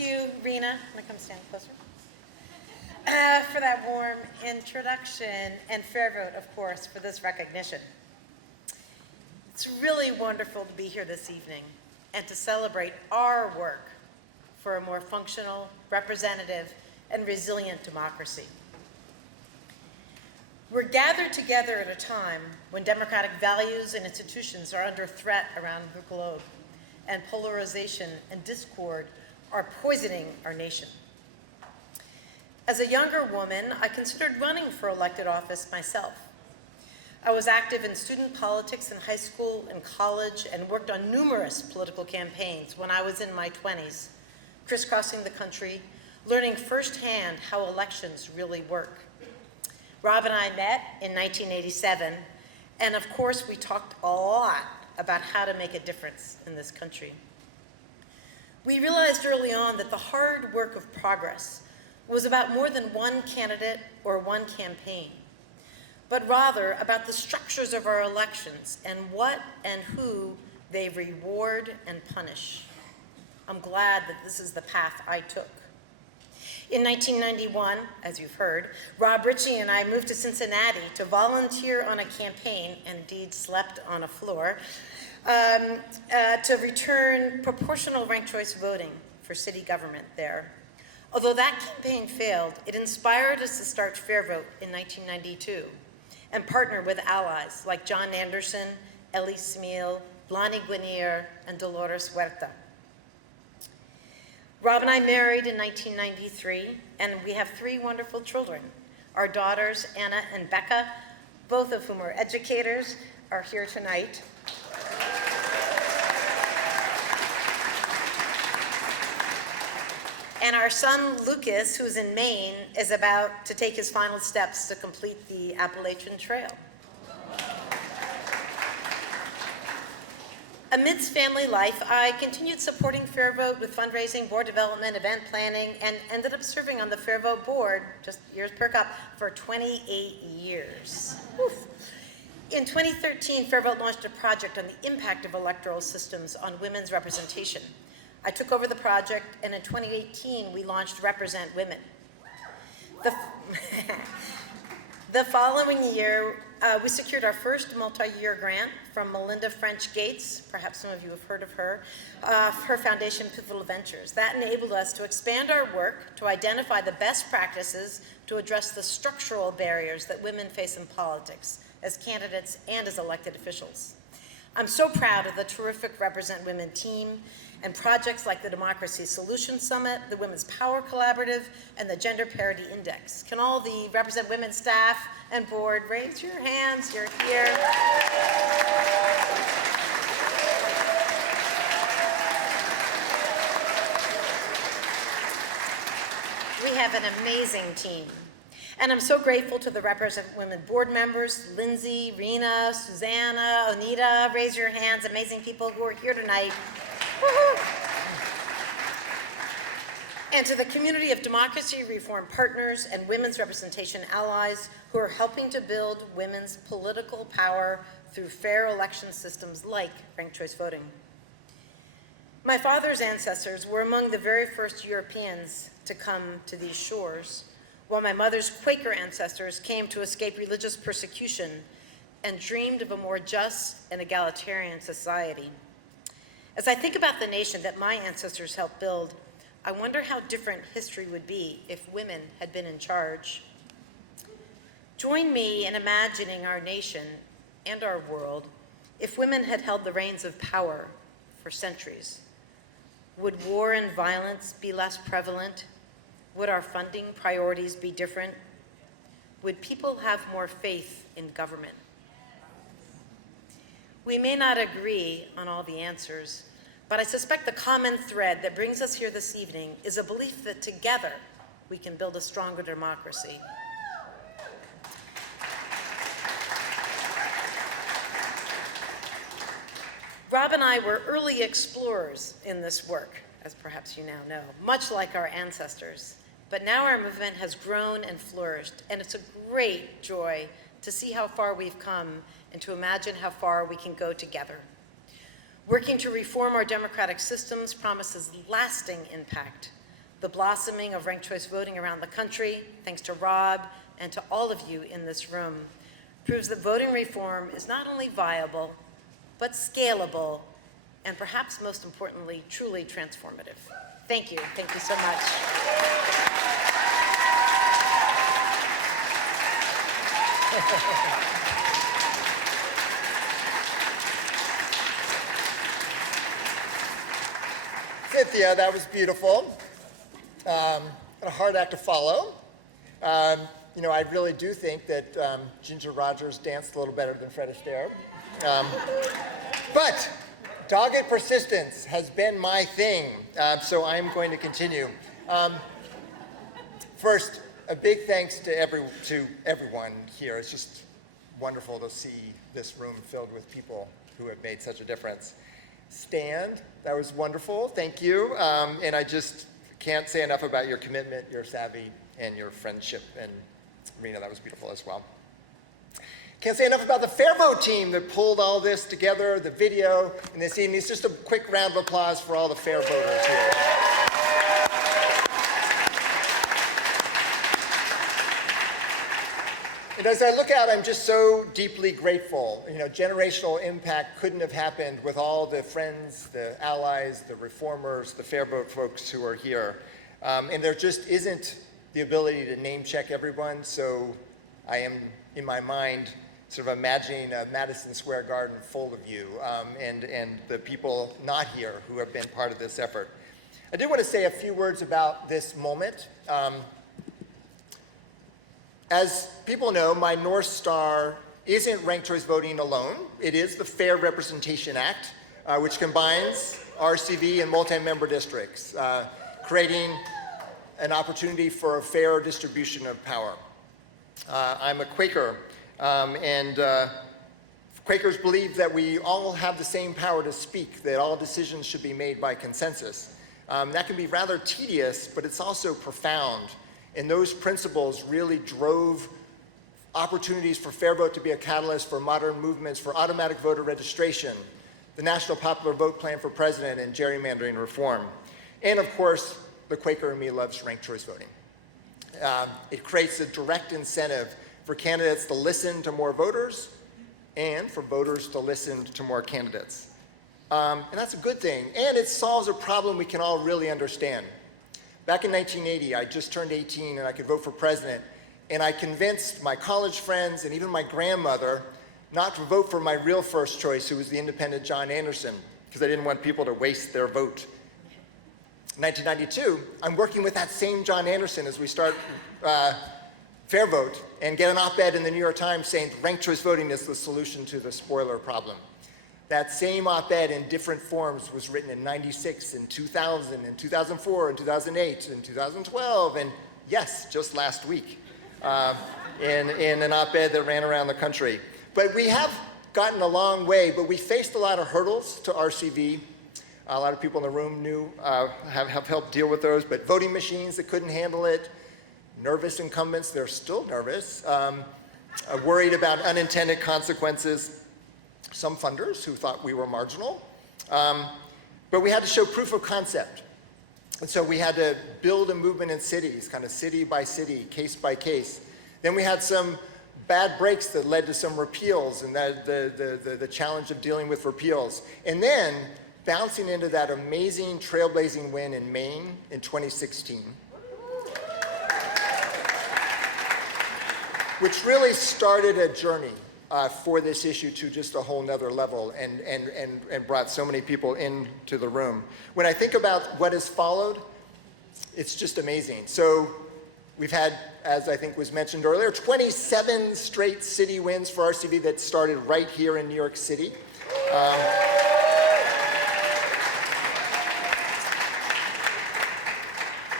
Thank you, Rena. I'm going to come stand closer. For that warm introduction, and FairVote, of course, for this recognition. It's really wonderful to be here this evening and to celebrate our work for a more functional, representative, and resilient democracy. We're gathered together at a time when democratic values and institutions are under threat around the globe, and polarization and discord are poisoning our nation. As a younger woman, I considered running for elected office myself. I was active in student politics in high school and college and worked on numerous political campaigns when I was in my 20s, crisscrossing the country, learning firsthand how elections really work. Rob and I met in 1987, and of course we talked a lot about how to make a difference in this country. We realized early on that the hard work of progress was about more than one candidate or one campaign, but rather about the structures of our elections and what and who they reward and punish. I'm glad that this is the path I took. In 1991, as you've heard, Rob, Richie, and I moved to Cincinnati to volunteer on a campaign, and indeed slept on a floor, to return proportional ranked choice voting for city government there. Although that campaign failed, it inspired us to start FairVote in 1992 and partner with allies like John Anderson, Ellie Smeal, Blani Guinier, and Dolores Huerta. Rob and I married in 1993, and we have 3 wonderful children. Our daughters, Anna and Becca, both of whom are educators, are here tonight. And our son, Lucas, who's in Maine, is about to take his final steps to complete the Appalachian Trail. Amidst family life, I continued supporting FairVote with fundraising, board development, event planning, and ended up serving on the FairVote board, just years perk up, for 28 years. Oof. In 2013, FairVote launched a project on the impact of electoral systems on women's representation. I took over the project, and in 2018, we launched Represent Women. The following year, we secured our first multi-year grant from Melinda French Gates, perhaps some of you have heard of her, her foundation, Pivotal Ventures. That enabled us to expand our work to identify the best practices to address the structural barriers that women face in politics, as candidates and as elected officials. I'm so proud of the terrific Represent Women team and projects like the Democracy Solutions Summit, the Women's Power Collaborative, and the Gender Parity Index. Can all the Represent Women staff and board raise your hands? You're here. We have an amazing team. And I'm so grateful to the Represent Women board members, Lindsay, Rena, Susanna, Onita, raise your hands, amazing people who are here tonight. Woo-hoo. And to the community of democracy reform partners and women's representation allies who are helping to build women's political power through fair election systems like ranked choice voting. My father's ancestors were among the very first Europeans to come to these shores, while my mother's Quaker ancestors came to escape religious persecution and dreamed of a more just and egalitarian society. As I think about the nation that my ancestors helped build, I wonder how different history would be if women had been in charge. Join me in imagining our nation and our world if women had held the reins of power for centuries. Would war and violence be less prevalent? Would our funding priorities be different? Would people have more faith in government? We may not agree on all the answers, but I suspect the common thread that brings us here this evening is a belief that together we can build a stronger democracy. Rob and I were early explorers in this work, as perhaps you now know, much like our ancestors. But now our movement has grown and flourished, and it's a great joy to see how far we've come and to imagine how far we can go together. Working to reform our democratic systems promises lasting impact, The blossoming of ranked choice voting around the country, thanks to Rob and to all of you in this room, proves that voting reform is not only viable, but scalable, and perhaps most importantly, truly transformative. Thank you. Thank you so much. Cynthia, that was beautiful. A hard act to follow. You know, I really do think that Ginger Rogers danced a little better than Fred Astaire. But dogged persistence has been my thing, so I'm going to continue. First, a big thanks to everyone here. It's just wonderful to see this room filled with people who have made such a difference. Stan, that was wonderful, thank you. And I just can't say enough about your commitment, your savvy, and your friendship. And Rena, that was beautiful as well. Can't say enough about the FairVote team that pulled all this together, the video, and this evening. It's just a quick round of applause for all the Fair voters here. And as I look out, I'm just so deeply grateful. You know, generational impact couldn't have happened with all the friends, the allies, the reformers, the FairVote folks who are here. And there just isn't the ability to name check everyone, so I am, in my mind, sort of imagining a Madison Square Garden full of you and the people not here who have been part of this effort. I did want to say a few words about this moment. As people know, my North Star isn't ranked choice voting alone. It is the Fair Representation Act, which combines RCV and multi-member districts, creating an opportunity for a fair distribution of power. I'm a Quaker, and Quakers believe that we all have the same power to speak, that all decisions should be made by consensus. That can be rather tedious, but it's also profound. And those principles really drove opportunities for FairVote to be a catalyst for modern movements for automatic voter registration, the National Popular Vote Plan for President, and gerrymandering reform. And of course, the Quaker in me loves ranked choice voting. It creates a direct incentive for candidates to listen to more voters and for voters to listen to more candidates. And that's a good thing. And it solves a problem we can all really understand. Back in 1980, I just turned 18 and I could vote for president. And I convinced my college friends and even my grandmother not to vote for my real first choice, who was the independent John Anderson, because I didn't want people to waste their vote. In 1992, I'm working with that same John Anderson as we start FairVote and get an op-ed in the New York Times saying ranked choice voting is the solution to the spoiler problem. That same op-ed in different forms was written in 96, in 2000, in 2004, in 2008, in 2012, and yes, just last week, in an op-ed that ran around the country. But we have gotten a long way, but we faced a lot of hurdles to RCV. A lot of people in the room have helped deal with those, but voting machines that couldn't handle it, nervous incumbents, they're still nervous, worried about unintended consequences, some funders who thought we were marginal, but we had to show proof of concept. And so we had to build a movement in cities, kind of city by city, case by case. Then we had some bad breaks that led to some repeals and the challenge of dealing with repeals. And then bouncing into that amazing trailblazing win in Maine in 2016, which really started a journey for this issue to just a whole nother level and brought so many people into the room. When I think about what has followed, it's just amazing. So we've had, as I think was mentioned earlier, 27 straight city wins for RCV that started right here in New York City.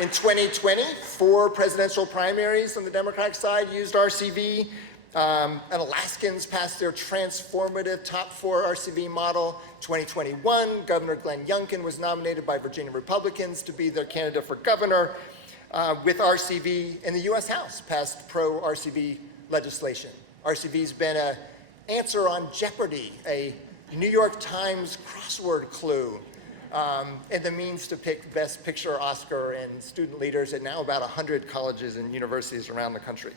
In 2020, 4 presidential primaries on the Democratic side used RCV. And Alaskans passed their transformative top 4 RCV model. 2021, Governor Glenn Youngkin was nominated by Virginia Republicans to be their candidate for governor with RCV, and the US House passed pro-RCV legislation. RCV's been an answer on Jeopardy, a New York Times crossword clue, and the means to pick Best Picture Oscar and student leaders at now about 100 colleges and universities around the country.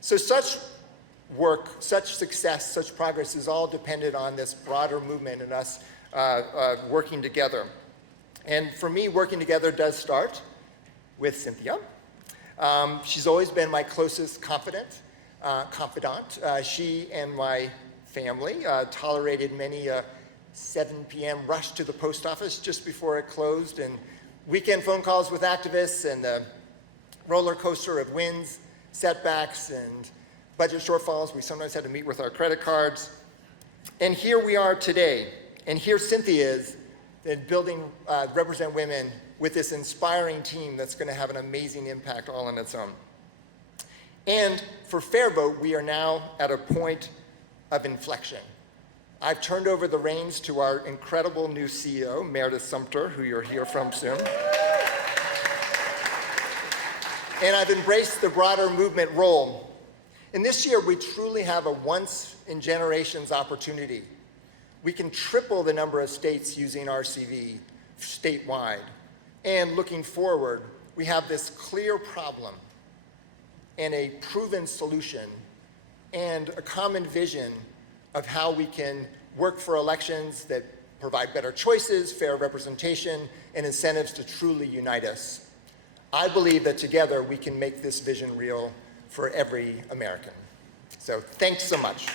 So such work, such success, such progress is all dependent on this broader movement and us working together. And for me, working together does start with Cynthia. She's always been my closest confidant. She and my family tolerated many 7 p.m. rush to the post office just before it closed, and weekend phone calls with activists, and the roller coaster of wins, setbacks, and budget shortfalls. We sometimes had to meet with our credit cards. And here we are today, and here Cynthia is in building Represent Women with this inspiring team that's going to have an amazing impact all on its own. And for FairVote, we are now at a point of inflection. I've turned over the reins to our incredible new CEO, Meredith Sumter, who you'll hear from soon. And I've embraced the broader movement role. And this year, we truly have a once-in-generations opportunity. We can triple the number of states using RCV statewide. And looking forward, we have this clear problem and a proven solution and a common vision of how we can work for elections that provide better choices, fair representation, and incentives to truly unite us. I believe that together we can make this vision real for every American. So thanks so much.